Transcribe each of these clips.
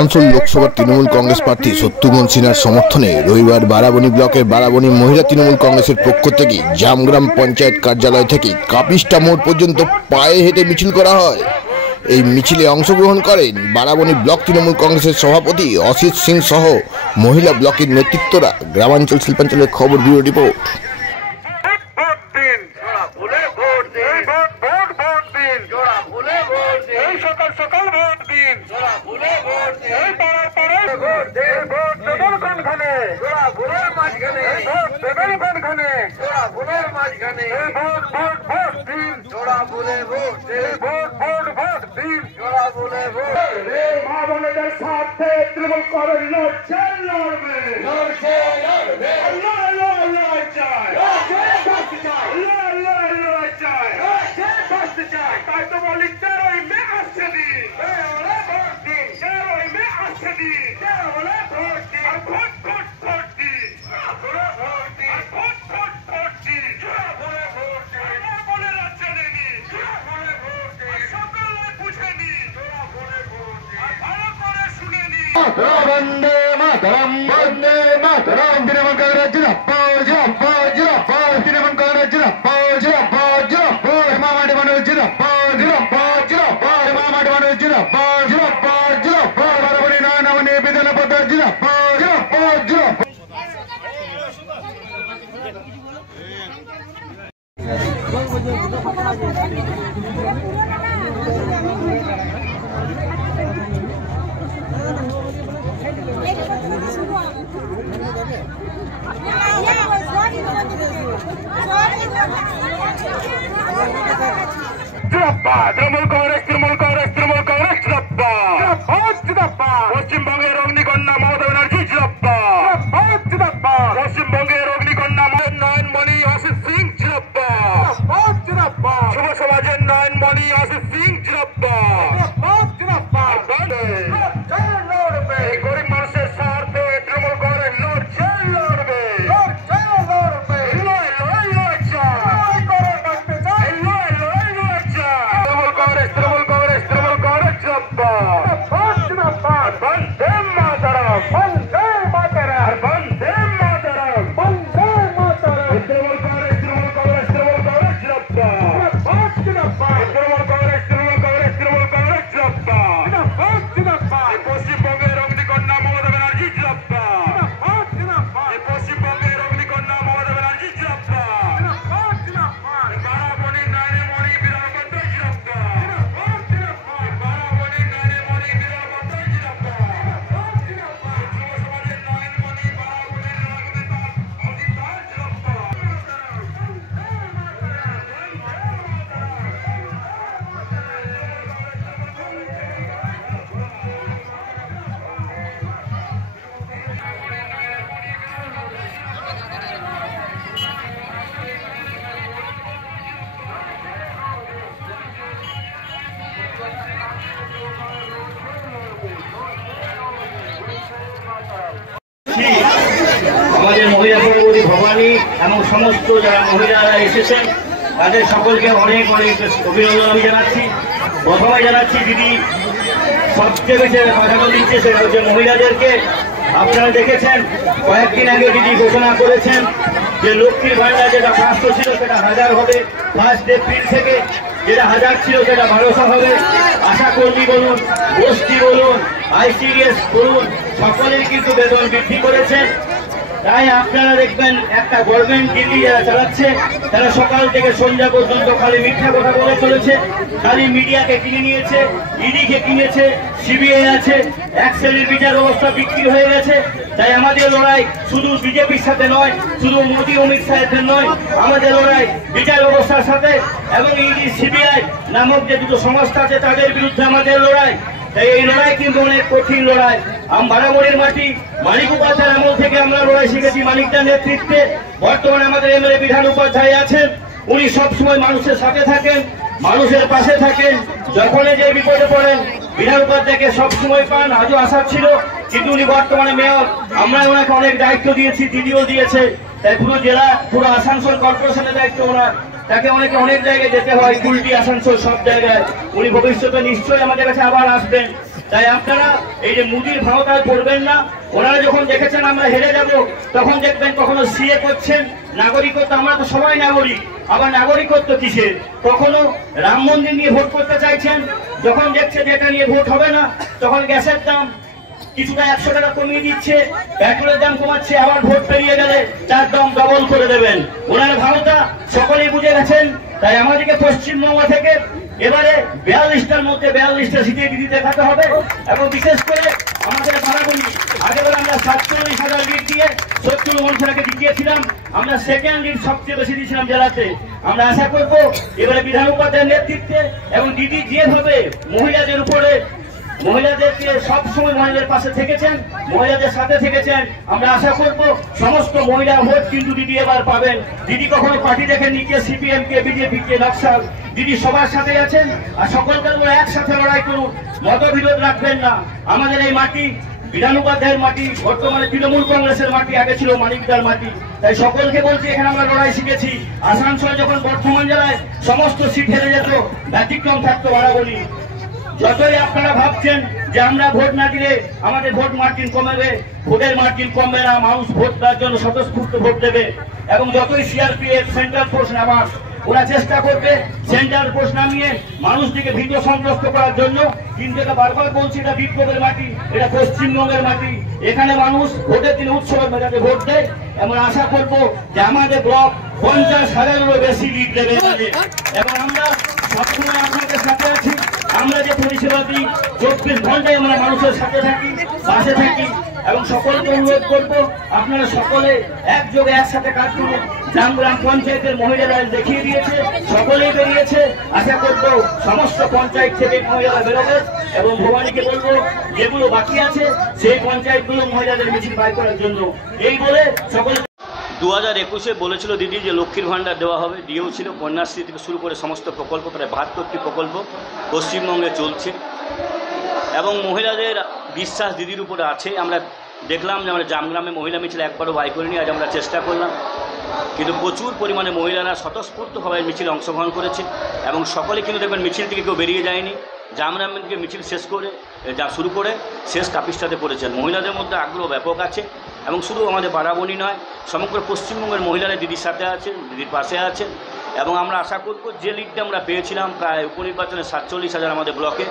আসানসোল লোকসভার তৃণমূল কংগ্রেস প্রার্থী শত্রুঘ্ন সিনহার সমর্থনে রবিবার বারাবণী ব্লকের বারাবণী মহিলা তৃণমূল কংগ্রেসের পক্ষ থেকে জামগ্রাম পঞ্চায়েত কার্যালয় থেকে কাপিস্টা মোড় পর্যন্ত পায়ে হেঁটে মিছিল করা হয়। এই মিছিলে অংশগ্রহণ করেন বারাবণী ব্লক তৃণমূল কংগ্রেসের সভাপতি অসিত সিং সহ মহিলা ব্লকের নেতৃত্বরা। গ্রামাঞ্চল শিল্পাঞ্চলের খবর, ব্যুরো রিপোর্ট। তৃণমূল করেন লড়ছে লড়বে লড়ছে লড়বে তাই তো বলি 13ই মে আসছে দিন, ভোট দিন, 13ই মে আসছে দিন, ভোট দিন, ভোট ভোট ভোট দিন, ভোট দিন, ভোট ভোট ভোট দিন, ভোট দিন, বলে রাখছে দিনি, ভোট দিন, সকলে বুঝেনি, ভালো করে শুনেনি। বন্দে মাতরম, বন্দে মাতরম, তৃণমূল কংগ্রেস জিন্দাবাদ, জিন্দাবাদ, জিন্দাবাদ, তৃণমূল কংগ্রেস জিন্দাবাদ, জিন্দাবাদ, জিন্দাবাদ, মামাটি মানুষ জিন্দাবাদ, জিন্দাবাদ, জিন্দাবাদ, মামাটি মানুষ জিন্দাবাদ, জিন্দাবাদ, জিন্দাবাদ, বারাবণী নয়নামণি বিধানপদ জিন্দাবাদ, জিন্দাবাদ, জিন্দাবাদ। তৃণমূল কংগ্রেস, তৃণমূল কংগ্রেস, তৃণমূল কংগ্রেস জিন্দাবাদ, জিন্দাবাদ, পশ্চিমবঙ্গের অগ্নিকন্যা মমতা ব্যানার্জি জিন্দাবাদ, জিন্দাবাদ, পশ্চিমবঙ্গের অগ্নিকন্যা নয়নমণি অসিত সিং জিন্দাবাদ, জিন্দাবাদ, যুব সমাজের নয়নমণি অসিত সিং জিন্দাবাদ, জিন্দাবাদ, এই গরিব মানুষের স্বার্থে তৃণমূল কংগ্রেস লড়ছে লড়বে, লড়ছে লড়বে, লড়াই লড়াই লড়ছে, লড়াই করে বাঁচতে চাই, লড়াই লড়াই লড়ছে। তৃণমূল কংগ্রেস, তৃণমূল কংগ্রেস, তৃণমূল কংগ্রেস জিন্দাবাদ, জিন্দাবাদ, বন্দে মাতরম, বন্দে মাতরম, বন্দে মাতরম, বন্দে মাতরম, তৃণমূল কংগ্রেস, তৃণমূল কংগ্রেস, তৃণমূল কংগ্রেস জিন্দাবাদ, জিন্দাবাদ, তৃণমূল কংগ্রেস, তৃণমূল কংগ্রেস, তৃণমূল কংগ্রেস জিন্দাবাদ, জিন্দাবাদ, পশ্চিমবঙ্গের অগ্নিকন্যা মমতা ব্যানার্জি জিন্দাবাদ, জিন্দাবাদ, পশ্চিমবঙ্গের অগ্নিকন্যা মমতা ব্যানার্জি জিন্দাবাদ, জিন্দাবাদ, বারাবণী নয়নামণি বিধানপদ জিন্দাবাদ, জিন্দাবাদ, বারাবণী নয়নামণি বিধানপদ জিন্দাবাদ, জিন্দাবাদ, যুব সমাজের নয়নমণি বারাবণীর রাজনেতা অজিত দাস জিন্দাবাদ। আমাদের মহিলা সভাপতি ভবানী এবং সমস্ত যারা মহিলারা এসেছেন তাদের সকলকে অনেক অনেক অভিনন্দন আমি জানাচ্ছি। প্রথমে জানাচ্ছি দিদি সবচেয়ে বেশি প্রাধান্য দিচ্ছে সেটা হচ্ছে মহিলাদেরকে। আপনারা দেখেছেন কয়েকদিন আগে দিদি ঘোষণা করেছেন যে লক্ষ্মীর ভান্ডার যেটা 500 ছিল সেটা 1000 হবে 1 এপ্রিল থেকে, যেটা 1000 ছিল সেটা 1200 হবে। আশাকর্মী বলুন, গোষ্ঠী বলুন, ICDS বলুন, সকলেই কিন্তু বেতন বৃদ্ধি করেছেন। তাই আপনারা দেখবেন একটা গভর্নমেন্ট দিল্লি যারা চালাচ্ছে তারা সকাল থেকে সন্ধ্যা পর্যন্ত খালি মিথ্যা কথা বলে চলেছে, খালি মিডিয়াকে কিনে নিয়েছে, ইডিকে কিনেছে, CBI আছে, এক্সেলের বিচার ব্যবস্থা বিক্রি হয়ে গেছে। তাই আমাদের লড়াই শুধু বিজেপির সাথে নয়, শুধু মোদী অমিত শাহের নয়, আমাদের লড়াই বিচার ব্যবস্থার সাথে এবং ইডি CBI নামক যে দুটো সংস্থা আছে তাদের বিরুদ্ধে আমাদের লড়াই। তাই এই লড়াই কিন্তু অনেক কঠিন লড়াই। বারাবণীর মাটি মানিক উপাধ্যায়ের আমল থেকে আমরা লড়াই শিখেছি মানিকদার নেতৃত্বে। বর্তমানে আমাদের MLA বিধান উপাধ্যায় আছেন, উনি সবসময় মানুষের সাথে থাকেন, মানুষের পাশে থাকেন। যখনই যে বিপদে পড়েন বিধান উপাধ্যায়কে সবসময় পান, আজও আশা ছিল, কিন্তু উনি বর্তমানে মেয়র, আমরা ওনাকে অনেক দায়িত্ব দিয়েছি, দিদিও দিয়েছে। তাই পুরো জেলা, পুরো আসানসোল কর্পোরেশনের দায়িত্ব ওনার। তাকে অনেক জায়গায় যেতে হয়, কুলটি, আসানসোল, সব জায়গায়। উনি ভবিষ্যতে নিশ্চয়ই আমাদের কাছে আবার আসবেন। তাই আপনারা এই যে মুদির ভাওতায় পড়বেন না। ওনারা যখন দেখেছেন আমরা হেরে যাব, তখন দেখবেন কখনো সিএ করছেন, নাগরিকত্ব, আমরা তো সবাই নাগরিক, আবার নাগরিকত্ব কিসের, কখনো রাম মন্দির নিয়ে ভোট করতে চাইছেন, যখন দেখছে যে এটা নিয়ে ভোট হবে না, তখন গ্যাসের দাম কিছুটা 100 টাকা কমিয়ে দিচ্ছে, পেট্রোলের দাম কমাচ্ছে, আবার ভোট পেরিয়ে গেলে তার দাম ডবল করে দেবেন। ওনার ভাওতা সকলেই বুঝে গেছেন। তাই আমাদেরকে পশ্চিমবঙ্গ থেকে এবারে 42টার মধ্যে 42টা সিটে দিদি দেখাতে হবে। এবং বিশেষ করে আমাদের বারাবণী, আগেবার আমরা 47,000 লিড দিয়ে 70 মনসাকে জিতিয়েছিলাম, আমরা সেকেন্ড লিড সবচেয়ে বেশি দিয়েছিলাম জেলাতে। আমরা আশা করব এবারে বিধান উপাধ্যায়ের নেতৃত্বে এবং দিদি যেভাবে মহিলাদের উপরে, মহিলাদেরকে সবসময় মহিলাদের পাশে থেকেছেন, মহিলাদের সাথে থেকেছেন, আমরা আশা করব সমস্ত মহিলা ভোট কিন্তু দিদি এবার পাবেন। দিদি কখনো পার্টি দেখেন নিচে সিপিএম কে, বিজেপি কে, নকশাল, দিদি সবার সাথে আছেন। আর সকলকে একসাথে লড়াই করুন, মতবিরোধ রাখবেন না। আমাদের এই মাটি বিধান উপাধ্যায়ের মাটি, বর্তমানে তৃণমূল কংগ্রেসের মাটি, আগে ছিল মানিকদার মাটি। তাই সকলকে বলছি এখানে আমরা লড়াই শিখেছি। আসানসোল যখন বর্ধমান জেলায় সমস্ত সিট হেরে যেত, ব্যতিক্রম থাকতো বারাবণী। যতই আপনারা ভাবছেন যে আমরা ভোট না দিলে আমাদের ভোট মার্জিন কমবে, ভোটের মার্জিন কমবে না, মানুষ ভোট দেওয়ার জন্য স্বতঃস্ফূর্ত ভোট দেবে। এবং যতই সিআরপিএফ সেন্ট্রাল ফোর্স নামাক, ওরা চেষ্টা করবে সেন্ট্রাল ফোর্স নামিয়ে মানুষটিকে ভীত সন্ত্রস্ত করার জন্য। কিন্তু এটা বারবার বলছি, এটা বিপ্লবের মাটি, এটা পশ্চিমবঙ্গের মাটি। এখানে মানুষ ভোটের দিনে উৎসবের মেজাজে ভোট দেয়। এমন আশা করব যে আমাদের ব্লক 50,000-এরও বেশি লিড দেবে এবং আমরা সবসময় আপনাদের সাথে আছি। আমরা যে পরিষেবা দিই 24 ঘন্টায় আমরা মানুষের সাথে থাকি, পাশে থাকি। এবং সকলকে অনুরোধ করবো আপনারা সকলে একযোগে একসাথে কাজ করুন। জামগ্রাম পঞ্চায়েতের মহিলারা দেখিয়ে দিয়েছে, সকলেই বেরিয়েছে। আশা করবো সমস্ত পঞ্চায়েত থেকে মহিলারা বেরোবে এবং ভবানীকে বলবো যেগুলো বাকি আছে সেই পঞ্চায়েতগুলো মহিলাদের মিছিল বাইর করার জন্য। এই বলে সকলে 2021-এ বলেছিল দিদি যে লক্ষ্মীর ভাণ্ডার দেওয়া হবে, দিয়েও ছিল। কন্যাশ্রী থেকে শুরু করে সমস্ত প্রকল্প, প্রায় 72টি প্রকল্প পশ্চিমবঙ্গে চলছে এবং মহিলাদের বিশ্বাস দিদির উপরে আছে। আমরা দেখলাম যে আমরা জামগ্রামে মহিলা মিছিল একবারও বাই করিনি, আজ আমরা চেষ্টা করলাম, কিন্তু প্রচুর পরিমাণে মহিলারা স্বতঃস্ফূর্তভাবে মিছিলে অংশগ্রহণ করেছে এবং সকলে কিন্তু দেখবেন মিছিল থেকে কেউ বেরিয়ে যায়নি। জামগ্রাম থেকে মিছিল শেষ করে শুরু করে শেষ কাপিস্টাতে পড়েছেন। মহিলাদের মধ্যে আগ্রহ ব্যাপক আছে এবং শুধু আমাদের বারাবণী নয়, সমগ্র পশ্চিমবঙ্গের মহিলারা দিদির সাথে আছেন, দিদির পাশে আছেন। এবং আমরা আশা করব যে লিডটা আমরা পেয়েছিলাম প্রায় উপনির্বাচনে 47,000 আমাদের ব্লকে,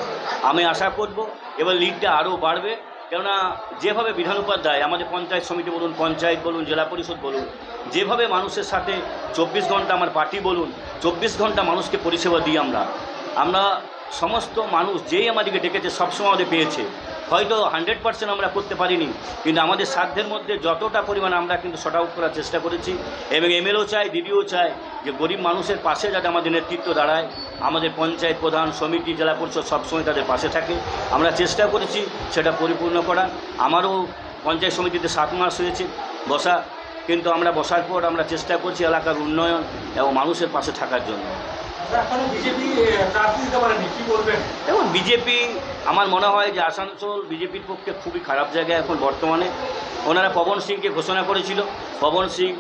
আমি আশা করব এবার লিডটা আরও বাড়বে। কেননা যেভাবে বিধান উপাধ্যায় আমাদের পঞ্চায়েত সমিতি বলুন, পঞ্চায়েত বলুন, জেলা পরিষদ বলুন, যেভাবে মানুষের সাথে 24 ঘন্টা, আমার পার্টি বলুন 24 ঘন্টা মানুষকে পরিষেবা দিই আমরা সমস্ত মানুষ যেই আমাদেরকে ডেকেছে সবসময় আমাদের পেয়েছে। হয়তো 100% আমরা করতে পারিনি, কিন্তু আমাদের সাধ্যের মধ্যে যতটা পরিমাণ আমরা কিন্তু শর্ট আউট করার চেষ্টা করেছি। এবং এমএলও চাই, দিদিও চাই যে গরিব মানুষের পাশে যাতে আমাদের নেতৃত্ব দাঁড়ায়, আমাদের পঞ্চায়েত প্রধান, সমিতি, জেলা পরিষদ সবসময় তাদের পাশে থাকে। আমরা চেষ্টা করেছি সেটা পরিপূর্ণ করা। আমারও পঞ্চায়েত সমিতিতে 7 মাস হয়েছে বসা, কিন্তু আমরা বসার পর আমরা চেষ্টা করছি এলাকার উন্নয়ন এবং মানুষের পাশে থাকার জন্য। দেখুন, বিজেপি আমার মনে হয় যে আসানসোল বিজেপির পক্ষে খুবই খারাপ জায়গায় এখন বর্তমানে। ওনারা পবন সিংকে ঘোষণা করেছিল, পবন সিং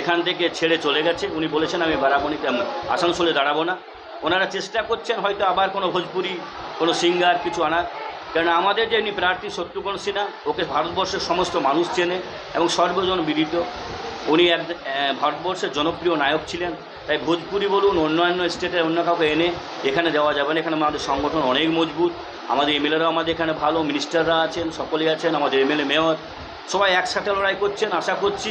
এখান থেকে ছেড়ে চলে গেছে। উনি বলেছেন আমি বারাবণীতে, আসানসোলে দাঁড়াবো না। ওনারা চেষ্টা করছেন হয়তো আবার কোনো ভোজপুরি কোনো সিঙ্গার কিছু আনার, কারণ আমাদের যে ইনি প্রার্থী শত্রুঘ্ন সিনহা, ওকে ভারতবর্ষের সমস্ত মানুষ চেনে এবং সর্বজন বিদিত। উনি এক ভারতবর্ষের জনপ্রিয় নায়ক ছিলেন। তাই ভোজপুরি বলুন, অন্যান্য স্টেটের অন্য কাউকে এনে এখানে দেওয়া যাবে না। এখানে আমাদের সংগঠন অনেক মজবুত, আমাদের এমএলএরাও আমাদের এখানে ভালো, মিনিস্টাররা আছেন, সকলেই আছেন, আমাদের এমএলএ মেয়র সবাই একসাথে লড়াই করছেন। আশা করছি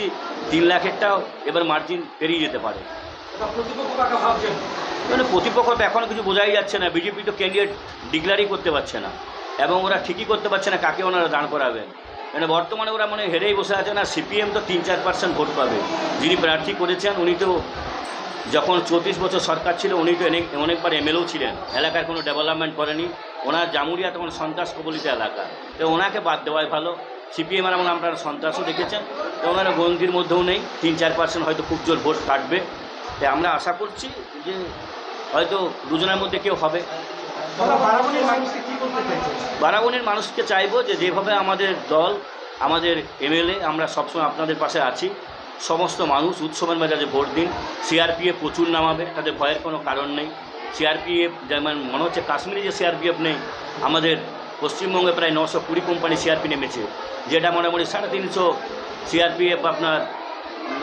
3 লাখেরটাও এবার মার্জিন পেরিয়ে যেতে পারে। মানে প্রতিপক্ষ তো এখনও কিছু বোঝাই যাচ্ছে না। বিজেপি তো ক্যান্ডিডেট ডিক্লারই করতে পারছে না এবং ওরা ঠিকই করতে পারছে না কাকে ওনারা দাঁড় করাবেন। মানে বর্তমানে ওরা মানে হেরেই বসে আছে না। সিপিএম তো 3-4% ভোট পাবে। যিনি প্রার্থী করেছেন উনি তো যখন 34 বছর সরকার ছিল উনি তো অনেকবার এমএলও ছিলেন, এলাকার কোনো ডেভেলপমেন্ট করেনি। ওনার জামুরিয়া তখন সন্ত্রাস কবলিত এলাকা, তো ওনাকে বাদ দেওয়াই ভালো। সিপিএম আর আপনারা সন্ত্রাসও দেখেছেন, তো ওনারা গন্ধির মধ্যেও নেই। 3-4% হয়তো খুব জোর ভোট কাটবে। তাই আমরা আশা করছি যে হয়তো দুজনের মধ্যে কেউ হবে। বারাবণীর মানুষকে চাইবো যে যেভাবে আমাদের দল, আমাদের এমএলএ, আমরা সবসময় আপনাদের পাশে আছি। সমস্ত মানুষ উৎসবের মেজাজে ভোট দিন। সিআরপিএফ প্রচুর নামাবে, তাদের ভয়ের কোনো কারণ নেই। সিআরপিএফ যেমন মনে হচ্ছে কাশ্মীরে যে সিআরপিএফ নেই, আমাদের পশ্চিমবঙ্গে প্রায় 920 কোম্পানি সিআরপি নেমেছে, যেটা মোটামুটি 350 সিআরপিএফ আপনার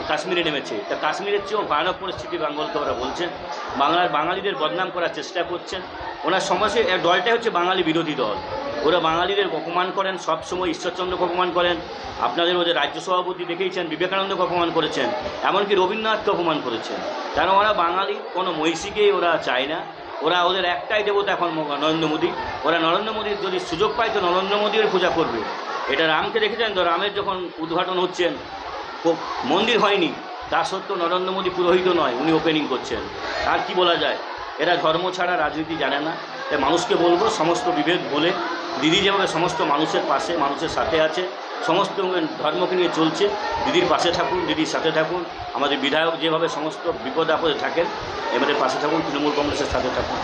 কাশ্মীরে নেমেছে। তা কাশ্মীরের চেয়েও ভয়ানক পরিস্থিতি বেঙ্গলকে ওরা বলছেন, বাঙালিদের বদনাম করার চেষ্টা করছেন। ওনার সমস্যা দলটাই হচ্ছে বাঙালি বিরোধী দল। ওরা বাঙালিদের অপমান করেন, সবসময় ঈশ্বরচন্দ্রকে অপমান করেন। আপনাদের ওদের রাজ্য সভাপতি দেখেইছেন, বিবেকানন্দকে অপমান করেছেন, এমনকি রবীন্দ্রনাথকে অপমান করেছেন। কারণ ওরা বাঙালি, কোনো মহিষীকেই ওরা চায় না। ওদের একটাই দেবতা এখন নরেন্দ্র মোদী। ওরা নরেন্দ্র মোদীর যদি সুযোগ পায় তো নরেন্দ্র মোদীর পূজা করবে। এটা রামকে দেখেছেন তো, রামের যখন উদ্ঘাটন হচ্ছেন মন্দির হয়নি, তা সত্ত্বেও নরেন্দ্র মোদী পুরোহিত নয়, উনি ওপেনিং করছেন। আর কি বলা যায়, এরা ধর্ম ছাড়া রাজনীতি জানে না। তাই মানুষকে বলবো সমস্ত বিভেদ বলে, দিদি যেভাবে সমস্ত মানুষের পাশে, মানুষের সাথে আছে, সমস্ত ধর্মকে নিয়ে চলছে, দিদির পাশে থাকুন, দিদির সাথে থাকুন। আমাদের বিধায়ক যেভাবে সমস্ত বিপদ আপদে থাকেন, এবারে পাশে থাকুন, তৃণমূল কংগ্রেসের সাথে থাকুন।